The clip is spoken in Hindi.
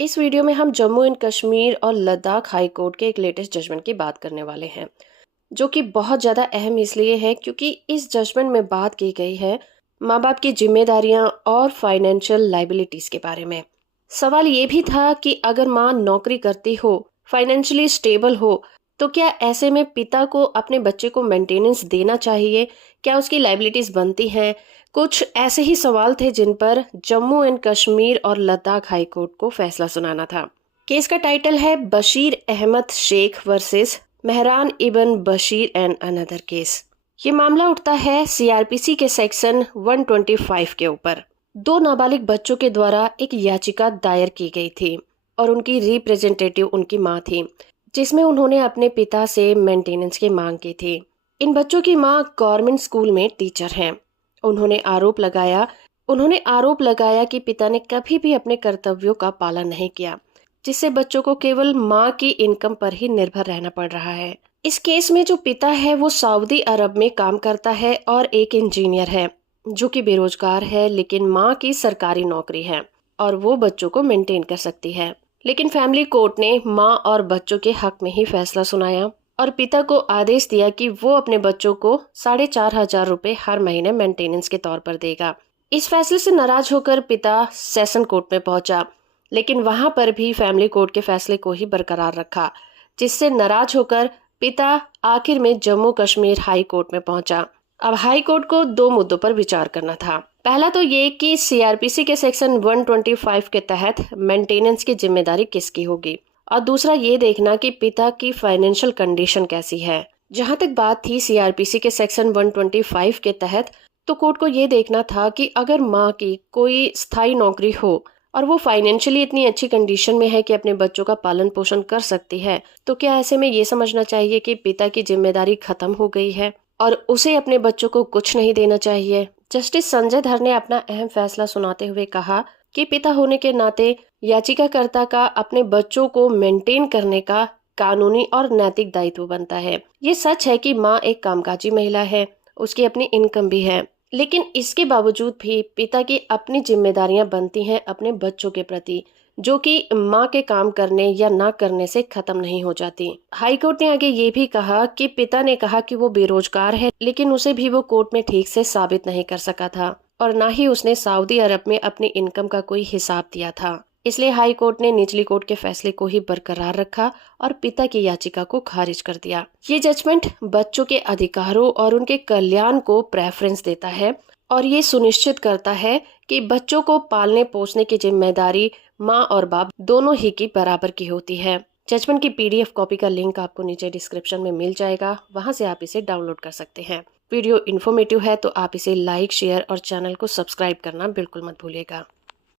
इस वीडियो में हम जम्मू एंड कश्मीर और लद्दाख हाई कोर्ट के एक लेटेस्ट जजमेंट की बात करने वाले हैं, जो कि बहुत ज़्यादा अहम इसलिए है क्योंकि इस जजमेंट में बात की गई है माँ बाप की जिम्मेदारियां और फाइनेंशियल लाइबिलिटीज के बारे में। सवाल ये भी था कि अगर माँ नौकरी करती हो, फाइनेंशियली स्टेबल हो, तो क्या ऐसे में पिता को अपने बच्चे को मेंटेनेंस देना चाहिए? क्या उसकी लाइबिलिटीज बनती हैं? कुछ ऐसे ही सवाल थे जिन पर जम्मू एंड कश्मीर और लद्दाख हाई कोर्ट को फैसला सुनाना था। केस का टाइटल है Bashir Ahmad Sheikh versus Mehran Ibn Bashir and another case. ये मामला उठता है सीआरपीसी के सेक्शन 125 के ऊपर। दो नाबालिग बच्चों के द्वारा एक याचिका दायर की गई थी और उनकी रिप्रेजेंटेटिव उनकी मां थी, जिसमें उन्होंने अपने पिता से मेंटेनेंस की मांग की थी। इन बच्चों की मां गवर्नमेंट स्कूल में टीचर हैं। उन्होंने आरोप लगाया कि पिता ने कभी भी अपने कर्तव्यों का पालन नहीं किया, जिससे बच्चों को केवल मां की इनकम पर ही निर्भर रहना पड़ रहा है। इस केस में जो पिता है वो सऊदी अरब में काम करता है और एक इंजीनियर है जो कि बेरोजगार है, लेकिन माँ की सरकारी नौकरी है और वो बच्चों को मेंटेन कर सकती है। लेकिन फैमिली कोर्ट ने माँ और बच्चों के हक में ही फैसला सुनाया और पिता को आदेश दिया कि वो अपने बच्चों को 4,500 रुपए हर महीने मेंटेनेंस के तौर पर देगा। इस फैसले से नाराज होकर पिता सेशन कोर्ट में पहुंचा, लेकिन वहां पर भी फैमिली कोर्ट के फैसले को ही बरकरार रखा, जिससे नाराज होकर पिता आखिर में जम्मू कश्मीर हाई कोर्ट में पहुंचा। अब हाई कोर्ट को दो मुद्दों पर विचार करना था। पहला तो ये कि सीआरपीसी के सेक्शन 125 के तहत मेंटेनेंस की जिम्मेदारी किसकी होगी, और दूसरा ये देखना कि पिता की फाइनेंशियल कंडीशन कैसी है। जहां तक बात थी सीआरपीसी के सेक्शन 125 के तहत, तो कोर्ट को ये देखना था कि अगर माँ की कोई स्थायी नौकरी हो और वो फाइनेंशियली इतनी अच्छी कंडीशन में है कि अपने बच्चों का पालन पोषण कर सकती है, तो क्या ऐसे में ये समझना चाहिए कि पिता की जिम्मेदारी खत्म हो गई है और उसे अपने बच्चों को कुछ नहीं देना चाहिए। जस्टिस संजय धर ने अपना अहम फैसला सुनाते हुए कहा कि पिता होने के नाते याचिकाकर्ता का अपने बच्चों को मेंटेन करने का कानूनी और नैतिक दायित्व बनता है। ये सच है कि माँ एक कामकाजी महिला है, उसकी अपनी इनकम भी है, लेकिन इसके बावजूद भी पिता की अपनी जिम्मेदारियां बनती हैं अपने बच्चों के प्रति, जो कि माँ के काम करने या ना करने से खत्म नहीं हो जाती। हाईकोर्ट ने आगे ये भी कहा कि पिता ने कहा कि वो बेरोजगार है, लेकिन उसे भी वो कोर्ट में ठीक से साबित नहीं कर सका था और ना ही उसने सऊदी अरब में अपनी इनकम का कोई हिसाब दिया था। इसलिए हाई कोर्ट ने निचली कोर्ट के फैसले को ही बरकरार रखा और पिता की याचिका को खारिज कर दिया। ये जजमेंट बच्चों के अधिकारों और उनके कल्याण को प्रेफरेंस देता है और ये सुनिश्चित करता है कि बच्चों को पालने पोसने की जिम्मेदारी माँ और बाप दोनों ही की बराबर की होती है। जजमेंट की पीडीएफ कॉपी का लिंक आपको नीचे डिस्क्रिप्शन में मिल जाएगा, वहां से आप इसे डाउनलोड कर सकते हैं। वीडियो इन्फॉर्मेटिव है तो आप इसे लाइक, शेयर और चैनल को सब्सक्राइब करना बिल्कुल मत भूलिएगा।